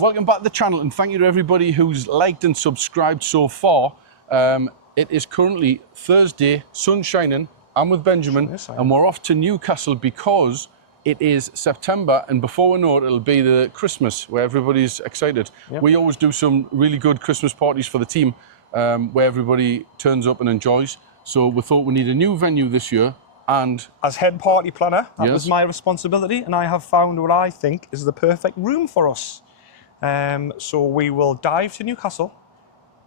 Welcome back to the channel and thank you to everybody who's liked and subscribed so far. It is currently Thursday, sun shining. I'm with Benjamin and we're off to Newcastle because it is September and before we know it, it'll be the Christmas where everybody's excited. Yep. We always do some really good Christmas parties for the team where everybody turns up and enjoys. So we thought we need a new venue this year. And as head party planner, that was my responsibility, and I have found what I think is the perfect room for us. So we will dive to Newcastle,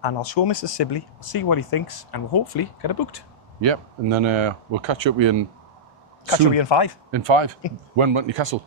and I'll show Mr. Sibley, see what he thinks, and we'll hopefully get it booked. Yep, and then we'll catch up with you in... Catch up with you in 5. In 5, when we're at Newcastle.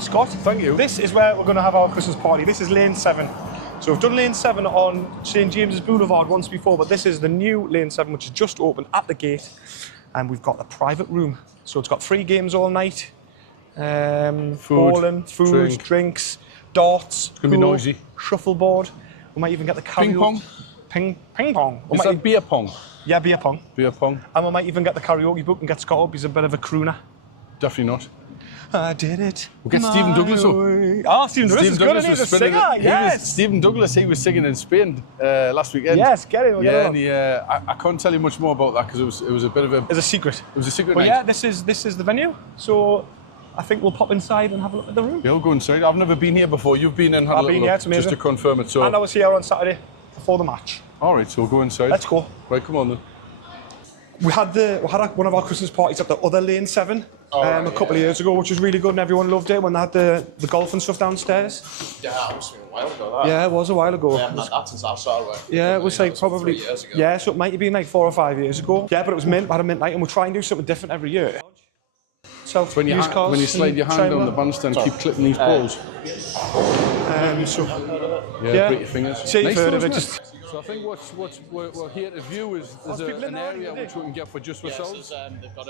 Scott, thank you. This is where we're going to have our Christmas party. This is Lane 7. So we've done Lane 7 on St James's Boulevard once before, but this is the new Lane 7, which is just opened at the gate. And we've got a private room. So it's got 3 games all night. Bowling, food, drinks, darts. It's going to be noisy. Shuffleboard. We might even get the karaoke. Ping pong? Ping pong. Is that beer pong? Yeah, beer pong. Beer pong. And we might even get the karaoke book and get Scott up. He's a bit of a crooner. Definitely not. I did it. We'll get Stephen Douglas up. Oh, Stephen Douglas is good, isn't he? The singer, yes. Stephen Douglas, he was singing in Spain last weekend. Yes, get it. Yeah, and I can't tell you much more about that because it was a bit of a... It's a secret. It was a secret night. Yeah, this is the venue. So I think we'll pop inside and have a look at the room. Yeah, we'll go inside. I've never been here before. You've been and had a little look just to confirm it. So. And I was here on Saturday before the match. All right, so we'll go inside. Let's go. Right, come on then. We had one of our Christmas parties at the other Lane 7 a couple of years ago, which was really good and everyone loved it when they had the golf and stuff downstairs. Yeah, that was a while ago, that. Yeah, it was a while ago. I haven't had that since I started working. Yeah, it was like probably 3 years ago. Yeah, so it might have been like 4 or 5 years ago. Yeah, but it was mint. We had a mint night and we'll try and do something different every year. So when you slide your hand down the bandstand, keep clipping these balls. Yeah, break your fingers. See, nice heard of it. So I think what we're here to view is there's an area which we can get for just ourselves. They've got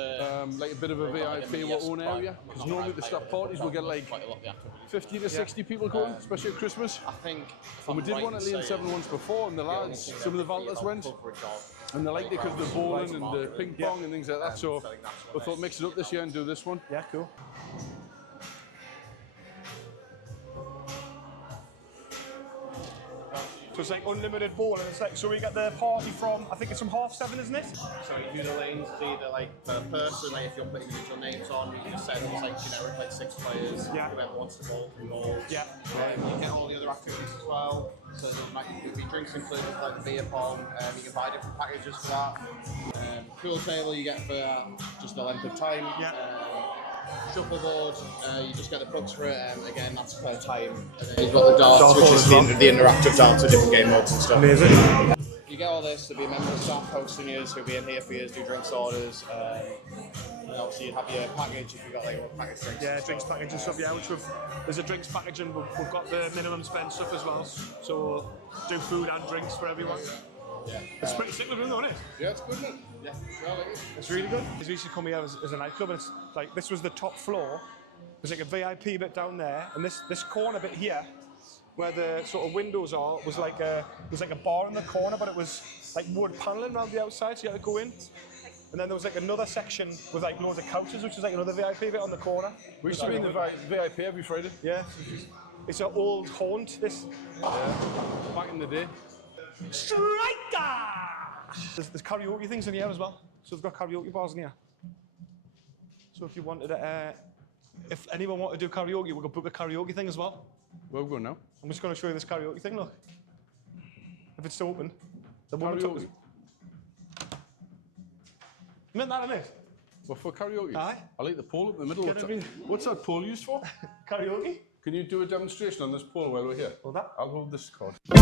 like a bit of a VIP, our own area. Because normally the staff parties will get like 50 to 60 people going, especially at Christmas. I think. And we did one at Lane 7 once before, and the lads, some of the Valters went. And they liked it because of the bowling and the ping pong and things like that. So we thought mix it up this year and do this one. Yeah, cool. So it's like unlimited bowling. It's like, so we get the party from, I think it's from 7:30, isn't it? So you do the lanes, it's either like per person, like if you're putting individual names on, you can just send like generic like 6 players, whoever wants to bowl can bowl. Yeah. You get all the other activities as well. So there might be drinks included, like the beer pong. You can buy different packages for that. Pool table you get for just the length of time. Yeah. Shuffleboard, you just get the pucks for it, again that's per time. And then you've got the darts, which is the interactive darts with different game modes and stuff. Amazing. You get all this, there'll be a member of staff hosting you, who'll be in here for you, do drinks orders. And obviously you'd have your package if you've got like a package drinks. Yeah, drinks package and stuff, yeah, which there's a drinks package and we've got the minimum spend stuff as well. So we'll do food and drinks for everyone. Yeah. It's pretty sick looking, isn't it? Yeah, it's good, man. Yeah, it's really good. We used to come here as a nightclub, and it's like this was the top floor. There's like a VIP bit down there, and this corner bit here, where the sort of windows are, was like a bar in the corner, but it was like wood paneling around the outside, so you had to go in. And then there was like another section with like loads of couches, which was like another VIP bit on the corner. We used to be in the VIP every Friday. Yeah, it's an old haunt. This. Yeah, back in the day. Striker! There's karaoke things in here as well. So they've got karaoke bars in here. So if you wanted to, if anyone wanted to do karaoke, we could book a karaoke thing as well. Where are we going now? I'm just going to show you this karaoke thing, look. If it's still open. The karaoke? Isn't that in it? What, for karaoke? Aye. I like the pole up in the middle. What's that pole used for? Karaoke? Can you do a demonstration on this pole while we're here? Hold that. I'll hold this cord. Can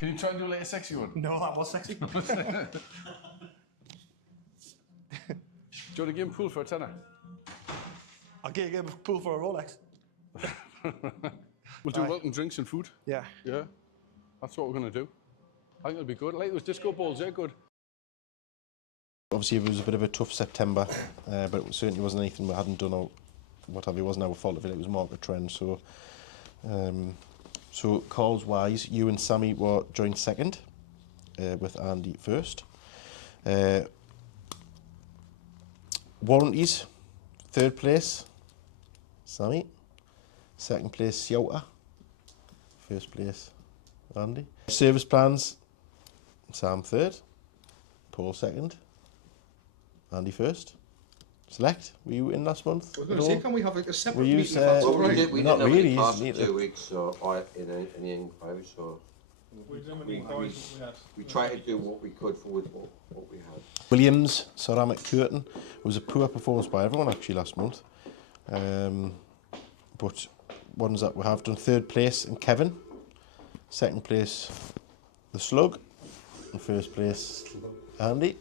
you try and do like a sexy one? No, that was sexy. Do you want a game pool for a tenner? I'll get a pool for a Rolex. We'll do welcome drinks and food. Yeah. Yeah, that's what we're going to do. I think it'll be good. Like those disco balls, they're good. Obviously, it was a bit of a tough September, but it certainly wasn't anything we hadn't done or whatever. It wasn't our fault of it. It was market trend. So, so calls wise, you and Sammy were joint second, with Andy first. Warranties, third place, Sammy. Second place, Yota. First place, Andy. Service plans, Sam third, Paul second, Andy first. Select, were you in last month? I was going to say, can we have a separate Were you, meeting if that's well, all We right? did, we Not didn't have really, any cars you for need 2 weeks, so I in any inquiries, so we tried to do what we could for with what we had. Williams ceramic curtain. It was a poor performance by everyone actually last month, but ones that we have done: third place in Kevin, second place the Slug, and first place Andy.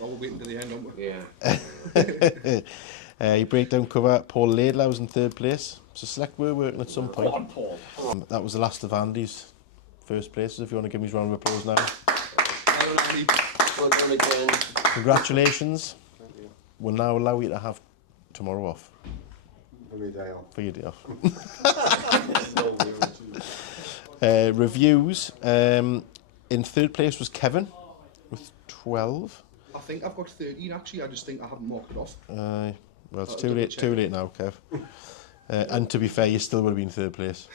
Oh, we're waiting to the end, aren't we? Yeah. Your breakdown cover, Paul Laidlaw was in third place. So Select were working at some point. Paul. That was the last of Andy's first places. If you want to give me a round of applause now. Well done again. Congratulations. We'll now allow you to have tomorrow off. For your day off. For your day off. Reviews. In third place was Kevin with 12. I think I've got 13 actually, I just think I haven't marked it off. Well, it's I'll too double late. check. Too late now, Kev. And to be fair, you still would have been third place.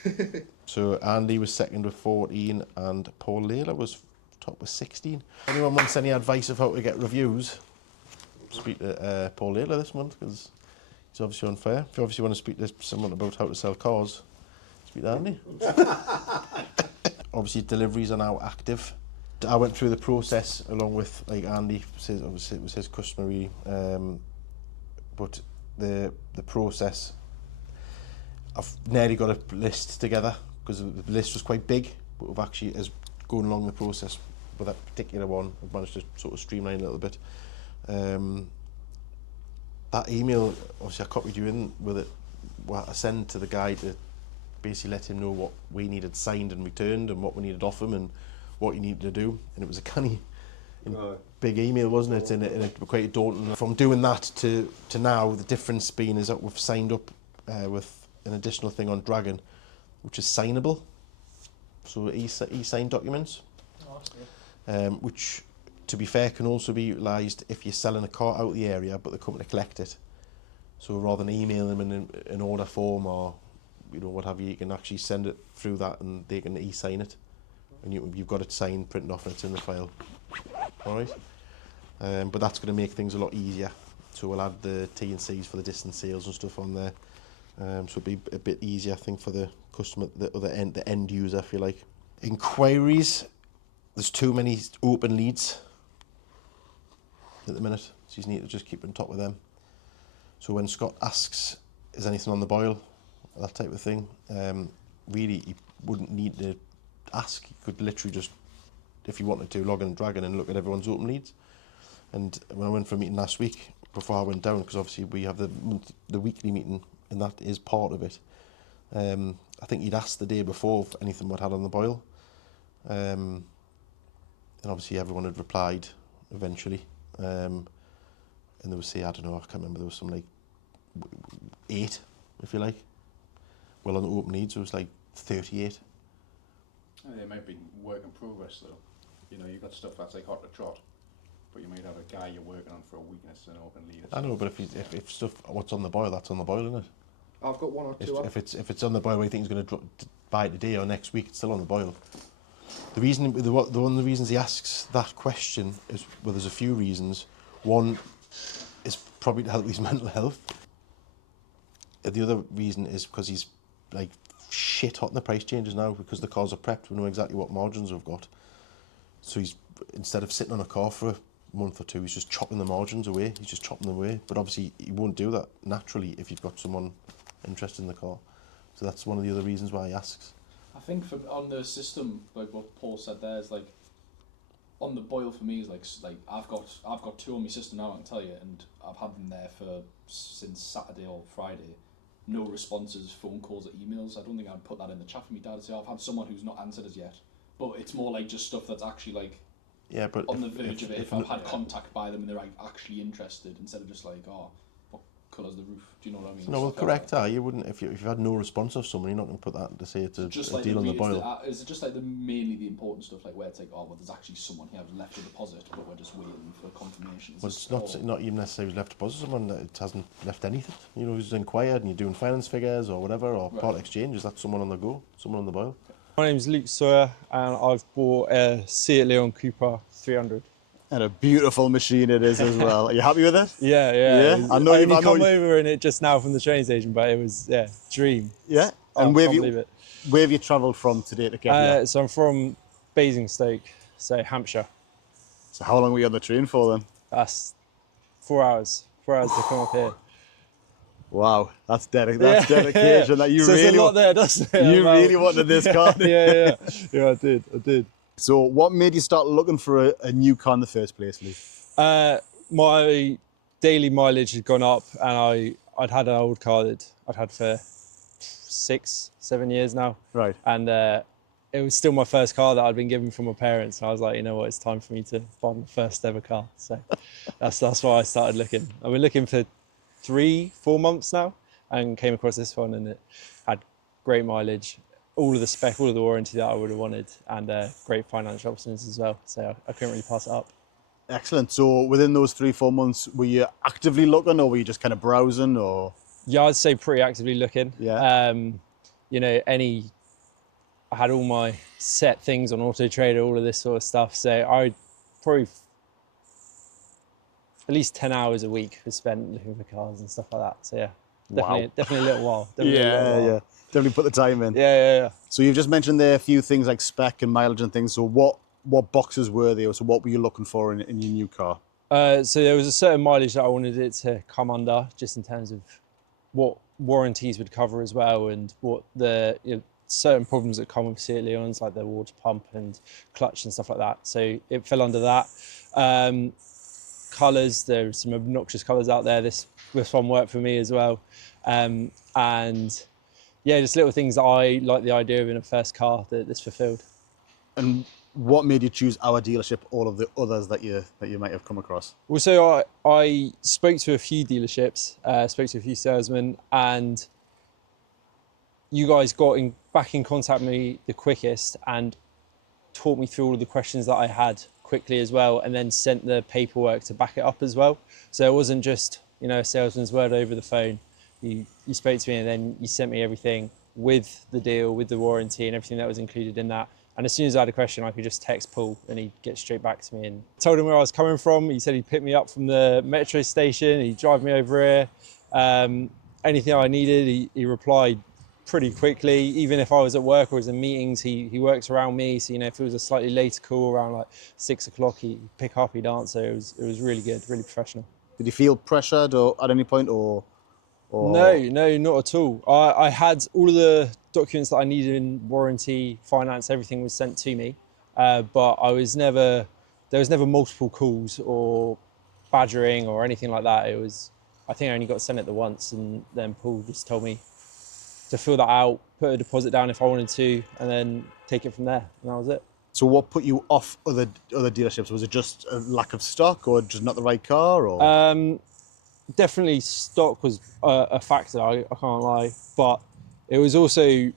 So Andy was second with 14, and Paul Laidlaw was top with 16. Anyone wants any advice of how to get reviews? Speak to Paul Laidlaw this month, because he's obviously on fire. If you obviously want to speak to someone about how to sell cars, speak to Andy. Obviously, deliveries are now active. I went through the process along with like Andy. Obviously, it was his customary, but the process. I've nearly got a list together because the list was quite big, but we've actually, as going along the process with that particular one, I've managed to sort of streamline a little bit. That email, obviously, I copied you in with it. What I sent to the guy to basically let him know what we needed signed and returned and what we needed off him and what you needed to do, and it was a canny big email, wasn't it? And it quite daunting. From doing that to now, the difference being is that we've signed up with an additional thing on Dragon, which is signable, so e-signed documents, which, to be fair, can also be utilised if you're selling a car out of the area but the company collect it. So rather than email them in an order form or what have you, you can actually send it through that and they can e-sign it. And you've got it signed, printed off, and it's in the file. All right. But that's going to make things a lot easier. So we'll add the T&Cs for the distance sales and stuff on there. So it'll be a bit easier, I think, for the customer, the end user, if you like. Inquiries. There's too many open leads at the minute, so you need to just keep on top of them. So when Scott asks, is anything on the boil, that type of thing, really, you wouldn't need to ask. You could literally just, if you wanted to, log in Dragon and look at everyone's open leads. And when I went for a meeting last week, before I went down, because obviously we have the weekly meeting, and that is part of it. I think you'd asked the day before if anything we'd had on the boil. And obviously everyone had replied eventually. And there was, say, I don't know, I can't remember, there was some like 8, if you like. Well, on the open leads, it was like 38. It might be work in progress though. You know, you've got stuff that's like hot to trot, but you might have a guy you're working on for a week and it's an open lead. I know, but if stuff, what's on the boil, that's on the boil, isn't it? I've got one or two. If it's on the boil, where you think it's going to buy today or next week, it's still on the boil. The reason, one of the reasons he asks that question is, well, there's a few reasons. One is probably to help his mental health. The other reason is because he's like shit hot in the price changes now because the cars are prepped. We know exactly what margins we've got. So he's, instead of sitting on a car for a month or two, he's just chopping the margins away. He's just chopping them away. But obviously, he won't do that naturally if you've got someone interested in the car. So that's one of the other reasons why he asks. I think on the system, like what Paul said there, is like on the boil for me is like I've got two on my system now, I can tell you, and I've had them there since Saturday or Friday. No responses, phone calls or emails. I don't think I'd put that in the chat for me dad to say I've had someone who's not answered as yet. But it's more like just stuff that's actually like but on the verge of it. If I've had contact by them and they're like actually interested, instead of just like, oh, what colour's the roof? Do you know what I mean? No, well, Stuff correct. like that. You wouldn't if you had no response of someone, you're not going to put that to say it's a like deal on the boil. Is it just like mainly the important stuff, like where it's like, oh well, there's actually someone here who's left a deposit, but we're just waiting for confirmation. But it's not even necessarily left deposit. Someone that hasn't left anything. You know, who's inquired and you're doing finance figures or whatever, or part exchange. Is that someone on the go? Someone on the boil? My name's Luke Sawyer, and I've bought a Seat Leon Cooper 300. And a beautiful machine it is as well. Are you happy with it? Yeah. I know you've come over in it just now from the train station, but it was dream. Yeah. And where have you travelled from today to get here? So I'm from Basingstoke, so Hampshire. So how long were you on the train for then? That's 4 hours. 4 hours to come up here. Wow, that's dedication. That you so really there's a lot there, doesn't it? You really wanted this car. Yeah, I did. So what made you start looking for a new car in the first place, Lee? My daily mileage had gone up, and I'd had an old car that I'd had for 6-7 years now. Right. And it was still my first car that I'd been given from my parents. And I was like, you know what, it's time for me to buy my first ever car. So that's why I started looking. I've been looking for 3-4 months now, and came across this one, and it had great mileage, all of the spec, all of the warranty that I would have wanted, and great financial options as well. So I couldn't really pass it up. Excellent. So within those 3-4 months, were you actively looking, or were you just kind of browsing, or? Yeah, I'd say pretty actively looking. Yeah. You know, I had all my set things on Auto Trader, all of this sort of stuff. So I probably at least 10 hours a week was spent looking for cars and stuff like that. So yeah, definitely a little while. Yeah. Definitely put the time in. Yeah. So you've just mentioned there a few things like spec and mileage and things. So what boxes were they? So what were you looking for in your new car? So there was a certain mileage that I wanted it to come under, just in terms of what warranties would cover as well, and what the certain problems that come with Seat Leons, like the water pump and clutch and stuff like that. So it fell under that. Colours, there's some obnoxious colours out there. This one worked for me as well. And yeah, just little things that I like the idea of in a first car that this fulfilled. And what made you choose our dealership, all of the others that you might have come across? Well, so I spoke to a few dealerships, spoke to a few salesmen, and you guys got back in contact with me the quickest and taught me through all of the questions that I had quickly as well, and then sent the paperwork to back it up as well. So it wasn't just a salesman's word over the phone. You spoke to me, and then you sent me everything with the deal, with the warranty and everything that was included in that. And as soon as I had a question, I could just text Paul and he'd get straight back to me, and told him where I was coming from. He said he'd pick me up from the metro station, he'd drive me over here. Anything I needed, he replied pretty quickly. Even if I was at work or was in meetings, he works around me. So, if it was a slightly later call around like 6 o'clock, he'd pick up, he'd answer. It was really good, really professional. Did you feel pressured or at any point or? No, not at all. I had all of the documents that I needed in warranty, finance, everything was sent to me. But there was never multiple calls or badgering or anything like that. I think I only got sent it the once, and then Paul just told me to fill that out, put a deposit down if I wanted to, and then take it from there, and that was it. So what put you off other dealerships? Was it just a lack of stock, or just not the right car, or? Definitely stock was a factor, I can't lie, but it was also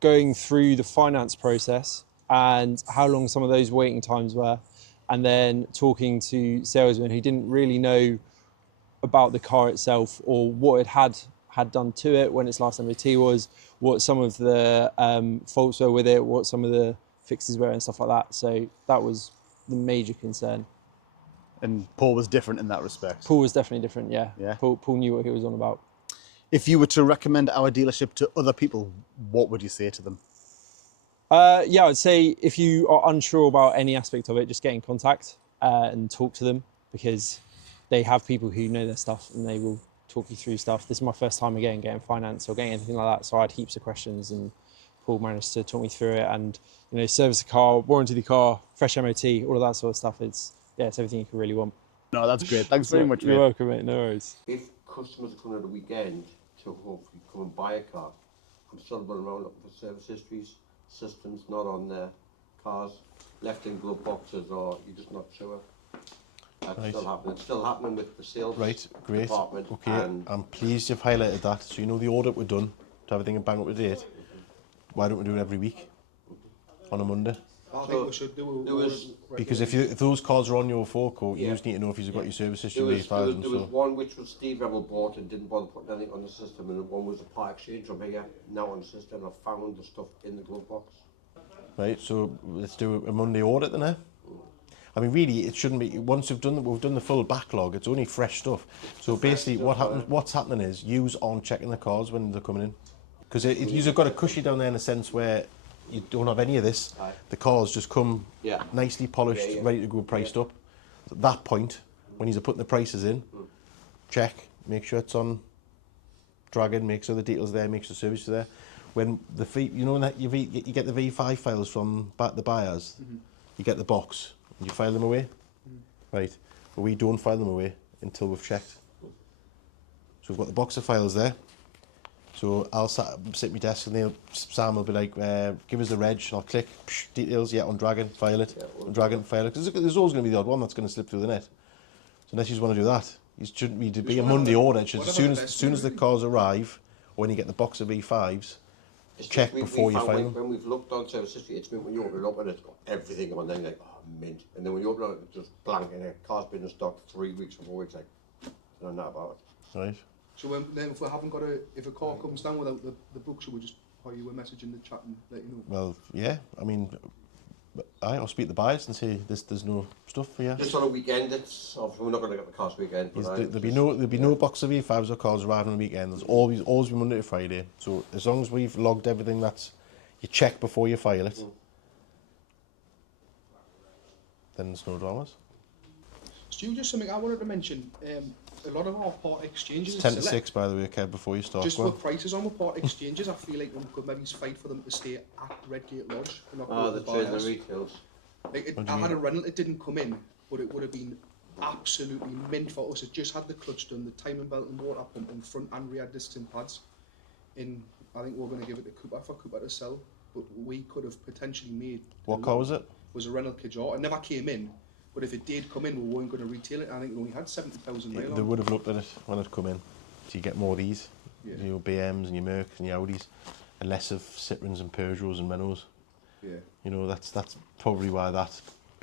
going through the finance process and how long some of those waiting times were, and then talking to salesmen who didn't really know about the car itself or what it had done to it, when its last MOT was, what some of the faults were with it, what some of the fixes were and stuff like that. So that was the major concern. And Paul was different in that respect. Paul was definitely different, yeah. Yeah. Paul knew what he was on about. If you were to recommend our dealership to other people, what would you say to them? Yeah, I'd say if you are unsure about any aspect of it, just get in contact and talk to them, because they have people who know their stuff and they will talk you through stuff. This is my first time again getting finance or getting anything like that, so I had heaps of questions and Paul managed to talk me through it, and service the car, warranty the car, fresh MOT, all of that sort of stuff. It's everything you can really want. No, that's great. Thanks very much, You're mate. welcome, mate. No worries. If customers are coming at the weekend to hopefully come and buy a car, I'm still running around looking for service histories, systems not on their cars, left in glove boxes, or you're just not sure. That's still happening. It's still happening with the sales department. Okay, And I'm pleased you've highlighted that. So the audit we're done to everything bang up to date. Why don't we do it every week on a Monday? I think we should do Because if those cars are on your forecourt, you just need to know if you've got your service history. there was one which was Steve Rebel bought and didn't bother putting anything on the system, and one was a part exchange from here, now on the system. I found the stuff in the glove box. Right, so let's do a Monday audit then, eh? I mean, really, it shouldn't be. Once we've done the full backlog, it's only fresh stuff. So basically, what's happening is yous aren't checking the cars when they're coming in, because yous have got a cushy down there in a sense where you don't have any of this. The cars just come nicely polished, ready to go, priced up. At that point, when you're putting the prices in, check, make sure it's on dragon, make sure the details are there, make sure the service is there. When the fee, that you get the V5 files from the buyers, you get the box and you file them away, right? But we don't file them away until we've checked. So we've got the box of files there. So I'll sit at my desk and Sam will be like, give us the reg, I'll click, details, on Dragon, file it, on Dragon, file it. Because there's always going to be the odd one that's going to slip through the net. So unless you want to do that, it shouldn't be a Monday order. As soon as the cars arrive, or when you get the box of V5s, check before you file them. When we've looked on service history, it's meant when you open it up and it's got everything on there, like, oh, mint. And then when you open it up, it's just blank, and the car's been in stock 3 weeks, 4 weeks, like, I don't know about it. Right. So then if we haven't got if a car comes down without the book, should we just fire you a message in the chat and let you know? Well, yeah, I mean, I'll speak to the buyers and say there's no stuff for you. Just on a weekend, it's obviously we're not going to get the cars weekend. There'll be no box of V5s or cars arriving on the weekend. There's always be Monday to Friday. So as long as we've logged everything that's you check before you file it, then there's no dramas. Stu, just something I wanted to mention. A lot of our part exchanges. It's 10 to 6, by the way, Kev, before you start. Just put prices on with part exchanges. I feel like we could maybe fight for them to stay at Redgate Lodge and not go to the buyers. retails. I had a rental, it didn't come in, but it would have been absolutely mint for us. It just had the clutch done, the timing belt and water pump, and front and rear discs and pads. I think we're going to give it to Cooper for Cooper to sell, but we could have potentially made. What car was it? Was a Renault Kadjar. It never came in. But if it did come in, we weren't going to retail it. I think it only had 70,000 miles on. They would have looked at it when it come in. So you get more of these, your BMs and your Mercs and your Audis, and less of Citroens and Peugeots and Renaults. Yeah. That's probably why that.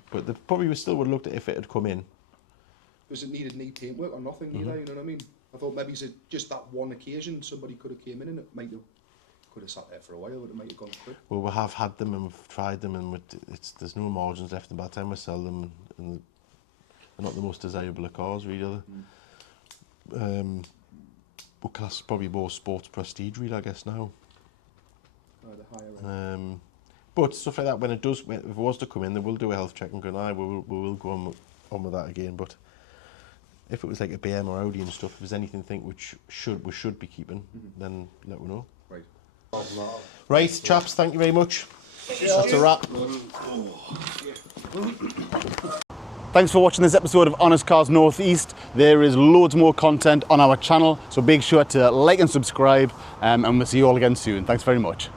But they probably still would have looked at if it had come in. Because it needed knee paint work or nothing, you know what I mean? I thought maybe just that one occasion somebody could have came in and it could have sat there for a while, but it might have gone quick. Well, we have had them and we've tried them, and there's no margins left, and by the time we sell them, and they're not the most desirable of cars, really, are they? We'll class probably more sports prestige, really, I guess, now. The higher end. But stuff like that, if it was to come in, they will do a health check and go, we will go on with that again. But if it was like a BM or Audi and stuff, if there's anything which we should be keeping, then let me know. Right. Right, chaps, thank you very much. That's a wrap. Thanks for watching this episode of Honest Cars Northeast. There is loads more content on our channel, so make sure to like and subscribe, and we'll see you all again soon. Thanks very much.